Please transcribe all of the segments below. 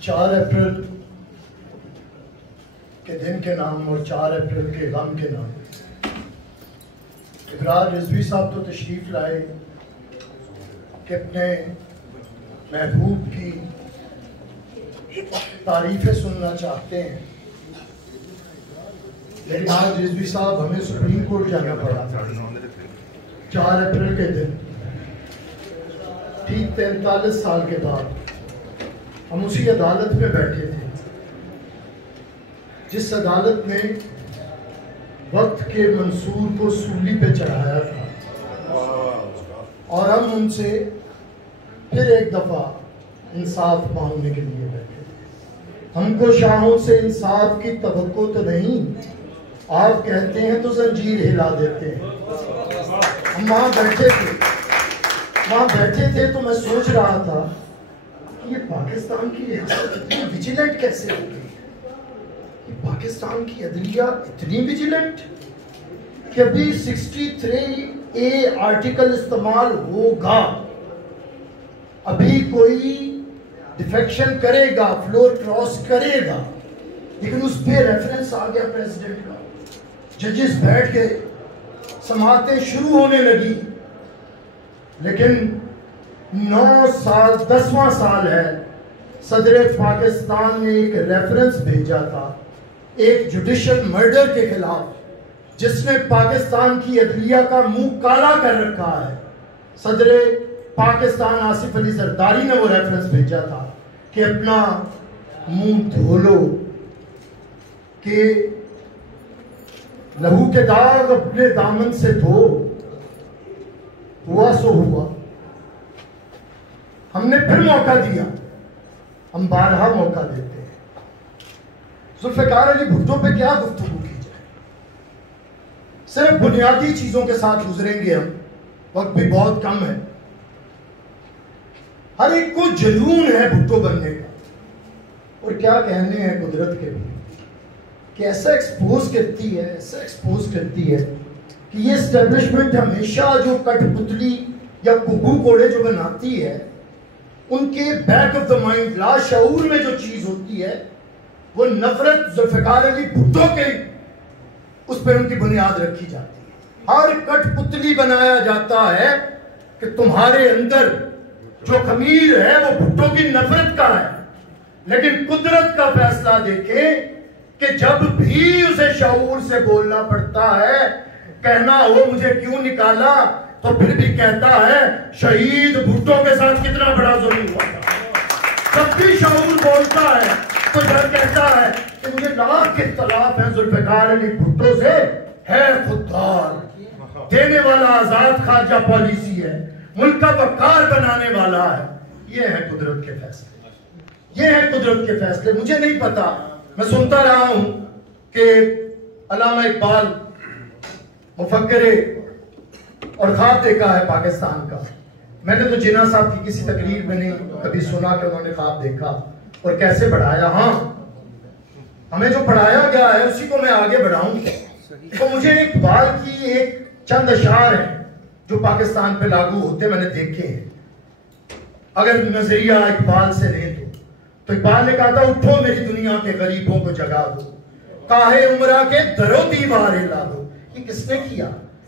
4 अप्रैल के दिन के नाम और 4 अप्रैल के गम के नाम। इकरार रिजवी साहब तो तशरीफ लाए कि अपने महबूब की तारीफें सुनना चाहते हैं, लेकिन आज रिजवी साहब हमें सुप्रीम कोर्ट जाना पड़ा। 4 अप्रैल के दिन ठीक 43 साल के बाद हम उसी अदालत में बैठे थे जिस अदालत ने वक्त के मंसूर को सूली पे चढ़ाया था, और हम उनसे फिर एक दफा इंसाफ मांगने के लिए बैठे। हमको शाहों से इंसाफ की तवक्को तो नहीं, आप कहते हैं तो जंजीर हिला देते हैं। हम वहां बैठे थे तो मैं सोच रहा था कि ये पाकिस्तान की रियासत इतनी विजिलेंट कैसे हो गई, पाकिस्तान की अदलिया इतनी विजिलेंट कि अभी 63A आर्टिकल इस्तेमाल होगा, अभी कोई डिफेक्शन करेगा, फ्लोर क्रॉस करेगा, लेकिन उस पर रेफरेंस आ गया प्रेसिडेंट का। जजेस बैठ गए, समाअतें शुरू होने लगी, लेकिन 9 साल 10वां साल है, सदर पाकिस्तान ने एक रेफरेंस भेजा था एक जुडिशल मर्डर के खिलाफ, जिसने पाकिस्तान की अदलिया का मुंह काला कर रखा है। सदर पाकिस्तान आसिफ अली जरदारी ने वो रेफरेंस भेजा था कि अपना मुंह धो लो, कि लहू के दाग अपने दामन से धो। हुआ सो हुआ। हमने फिर मौका दिया, हम बारहा मौका देते हैं। जुल्फिकार अली भुट्टो पे क्या गुफ्तगू की जाए, सिर्फ बुनियादी चीजों के साथ गुजरेंगे हम, वक्त भी बहुत कम है। हर एक को जुनून है भुट्टो बनने का, और क्या कहने हैं कुदरत के भी कि ऐसा एक्सपोज करती है कि ये एस्टेब्लिशमेंट हमेशा जो कठपुतली या कुकू कोड़े जो बनाती है, उनके बैक ऑफ द माइंड लाशऊर में जो चीज होती है वो नफरत जुल्फिकार अली भुट्टो के उस पर उनकी बुनियाद रखी जाती है। हर कठपुतली बनाया जाता है कि तुम्हारे अंदर जो खमीर है वो भुट्टो की नफरत का है, लेकिन कुदरत का फैसला देखें कि जब भी उसे शऊर से बोलना पड़ता है, कहना हो मुझे क्यों निकाला, तो फिर भी कहता है शहीद भुट्टो के साथ कितना बड़ा जुल्म हुआ था। जब भी शऊर बोलता है तो डर कहता है कि मुझे लाख इख्तलाफ है जुल्फिकार अली भुट्टो से, है खुददार, देने वाला आजाद खारजा पॉलिसी है, मुल्क का वकार बनाने वाला है। ये है कुदरत के फैसले, ये है कुदरत के फैसले। मुझे नहीं पता, मैं सुनता रहा हूं कि अल्लामा इकबाल मुफक्किर और ख्वाब देखा है पाकिस्तान का। मैंने तो जिन्ना साहब की किसी तकरीर में नहीं कभी सुना कि उन्होंने ख्वाब देखा और कैसे बढ़ाया। हाँ, हमें जो पढ़ाया गया है उसी को मैं आगे बढ़ाऊंगा। तो मुझे इकबाल की एक चंद अशार है जो पाकिस्तान पे लागू होते मैंने देखे हैं। अगर नजरिया इकबाल से लें तो इकबाल ने कहा था, उठो मेरी दुनिया के गरीबों को जगा दो, काहे उमरा के दरो दीवार हिला दो। ये किसने किया?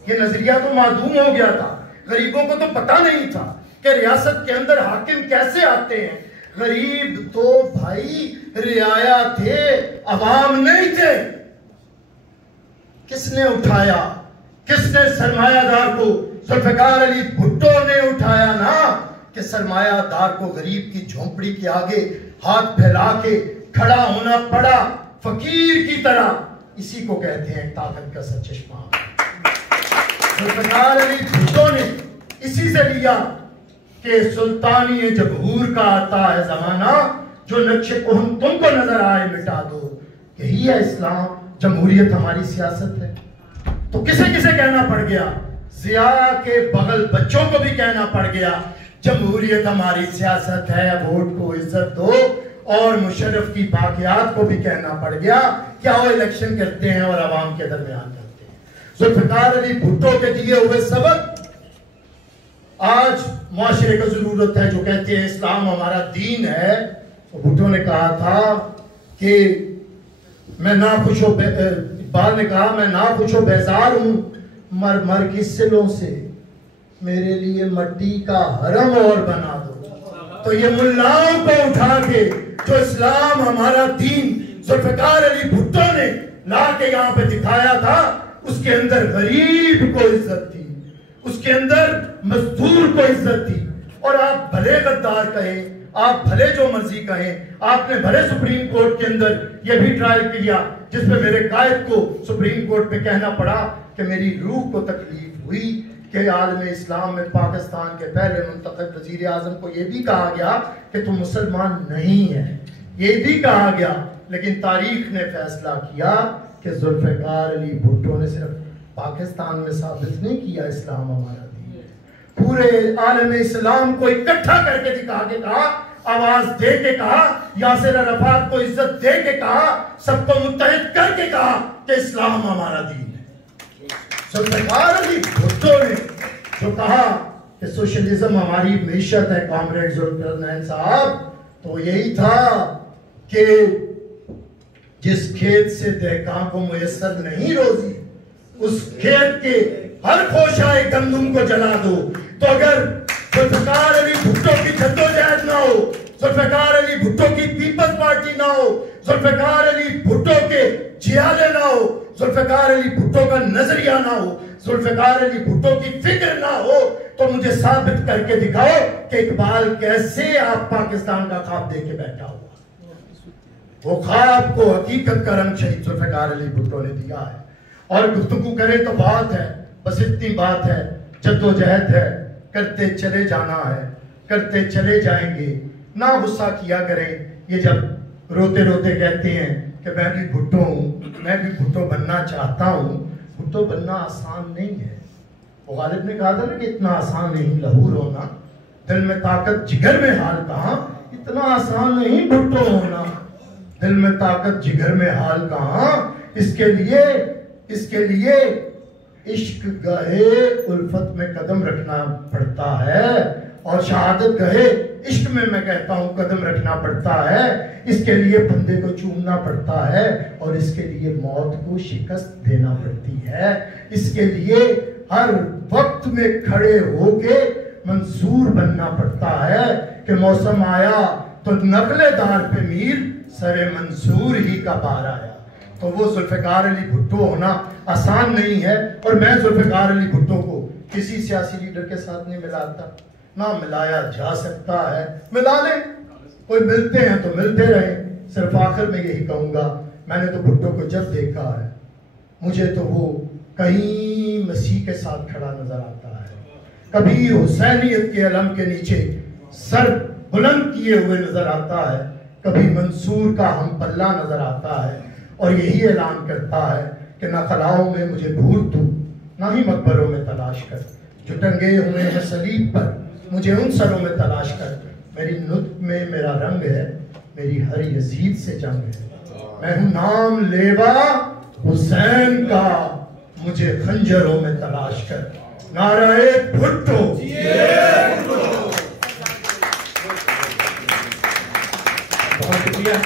ये नजरिया तो मादूम हो गया था। गरीबों को तो पता नहीं था कि रियासत के अंदर हाकिम कैसे आते हैं। गरीब तो भाई रियाया थे, अवाम नहीं थे। किसने उठाया? किसने सरमायादार को? जुल्फिकार अली भुट्टो ने उठाया ना, कि सरमायादार को गरीब की झोंपड़ी के आगे हाथ फैला के खड़ा होना पड़ा फकीर की तरह। इसी को कहते हैं ताकत का सचश्मा। जुल्फिकार अली भुट्टो ने इसी से लिया कि सुल्तानी जबहूर का आता है जमाना, जो नक्शे को हम तुमको नजर आए मिटा दो। यही है इस्लाम, जमहूरियत हमारी सियासत है। तो किसे किसे कहना पड़ गया? जिया के बगल बच्चों को भी कहना पड़ गया जमहूरियत हमारी सियासत है, वोट को इज्जत दो। और मुशर्रफ की बाकियात को भी कहना पड़ गया क्या वो इलेक्शन करते हैं और आवाम के दरमियान करते हैं। जुल्फिकार अली भुट्टो के दिए हुए सबक आज मुआशरे को जरूरत है जो कहते हैं इस्लाम हमारा दीन है। तो भुट्टो ने कहा था कि मैं ना खुश हो, इकबाल ने कहा मैं ना खुश हो बेजार हूं मर मर की सिलों से, मेरे लिए मट्टी का हरम और बना दो। तो ये मुल्लाओं को उठा के जो इस्लाम हमारा दीन जुल्फिकार अली भुट्टो ने ला के यहाँ पे दिखाया था, उसके अंदर गरीब को इज्जत थी, उसके अंदर मजदूर को इज्जत थी। और आप भले गद्दार कहें, आप भले जो मर्जी कहें, आपने भले सुप्रीम कोर्ट के अंदर यह भी ट्रायल किया जिसमें मेरे कायद को सुप्रीम कोर्ट में कहना पड़ा कि मेरी रूह को तकलीफ हुई कि आलम इस्लाम में पाकिस्तान के पहले मुंतखब वजीर आजम को यह भी कहा गया कि तुम मुसलमान नहीं है, ये भी कहा गया। लेकिन तारीख ने फैसला किया कि जुल्फिकार अली भुट्टो ने सिर्फ पाकिस्तान में साबित नहीं किया इस्लाम हमारा दीन है, पूरे आलम इस्लाम को इकट्ठा करके दिखा के कहा, आवाज दे के कहा, यासिर अरफात को इज्जत दे के कहा, सबको मुत्तहिद करके कहा कि इस्लाम हमारा दीन है। जुल्फिकार अली भुट्टो ने जो कहा कि सोशलिज्म हमारी मीशत है कॉमरेड जुल्फिकार साहब, तो यही था कि जिस खेत से दहकान को मुयस्सर नहीं रोजी, उस खेत के हर खोशाए गंदुम को जला दो। तो अगर जुल्फिकार अली भुट्टो की जद्दोजहद ना हो, जुल्फिकार अली भुट्टो की पीपल्स पार्टी ना हो, जुल्फिकार अली भुट्टो के जियादे ना हो, जुल्फिकार अली भुट्टो का नजरिया ना हो, जुल्फिकार अली भुट्टो की फिक्र ना हो, तो मुझे साबित करके दिखाओ कि इकबाल कैसे आप पाकिस्तान का ख्वाब देख के बैठा हुआ। वो ख्वाब को हकीकत का रंग शहीद जुल्फिकार अली भुट्टो ने दिया है। और गुफ्तगू करें तो बात है, बस इतनी बात है, जद्दोजहद है, करते चले जाना है, करते चले जाएंगे। ना गुस्सा किया करें ये जब रोते रोते कहते हैं कि मैं भी भुट्टो हूँ, मैं भी भुट्टो बनना चाहता हूँ। भुट्टो बनना आसान नहीं है। वो गालिब ने कहा था ना कि इतना आसान नहीं लहूर होना, दिल में ताकत जिगर में हाल कहाँ, इतना आसान नहीं भुट्टो होना, दिल में ताकत जिगर में हाल कहाँ। इसके लिए इश्क गहे उल्फत में कदम रखना पड़ता है, और शहादत गहे इश्क में मैं कहता हूँ कदम रखना पड़ता है। इसके लिए बंदे को चूमना पड़ता है, और इसके लिए मौत को शिकस्त देना पड़ती है। इसके लिए हर वक्त में खड़े होके मंसूर बनना पड़ता है कि मौसम आया तो नकलेदार पे मीर सरे मंसूर ही का बार आया। तो वो जुल्फिकार अली भुट्टो होना आसान नहीं है। और मैं जुल्फिकार अली भुट्टो को किसी सियासी लीडर के साथ नहीं मिलाता, ना मिलाया जा सकता है। मिला ले, कोई मिलते हैं तो मिलते रहे। सिर्फ आखिर में यही कहूंगा, मैंने तो भुट्टो को जब देखा है, मुझे तो वो कहीं मसीह के साथ खड़ा नजर आता है, कभी हुसैनियत के अलम के नीचे सर बुलंद किए हुए नजर आता है, कभी मंसूर का हम पल्ला नजर आता है, और यही ऐलान करता है कि ना खलाओं में मुझे ढूंढ तू, ना ही मकबरों में तलाश कर, जो टंगे हुए हैं सलीब पर मुझे उन सरों में तलाश कर। मेरी नुत्क में मेरा रंग है, मेरी हर यजीद से जंग है। मैं हूं नाम लेवा हुसैन का, मुझे खंजरों में तलाश कर। नाराए भुट्टो। बहुत शुक्रिया।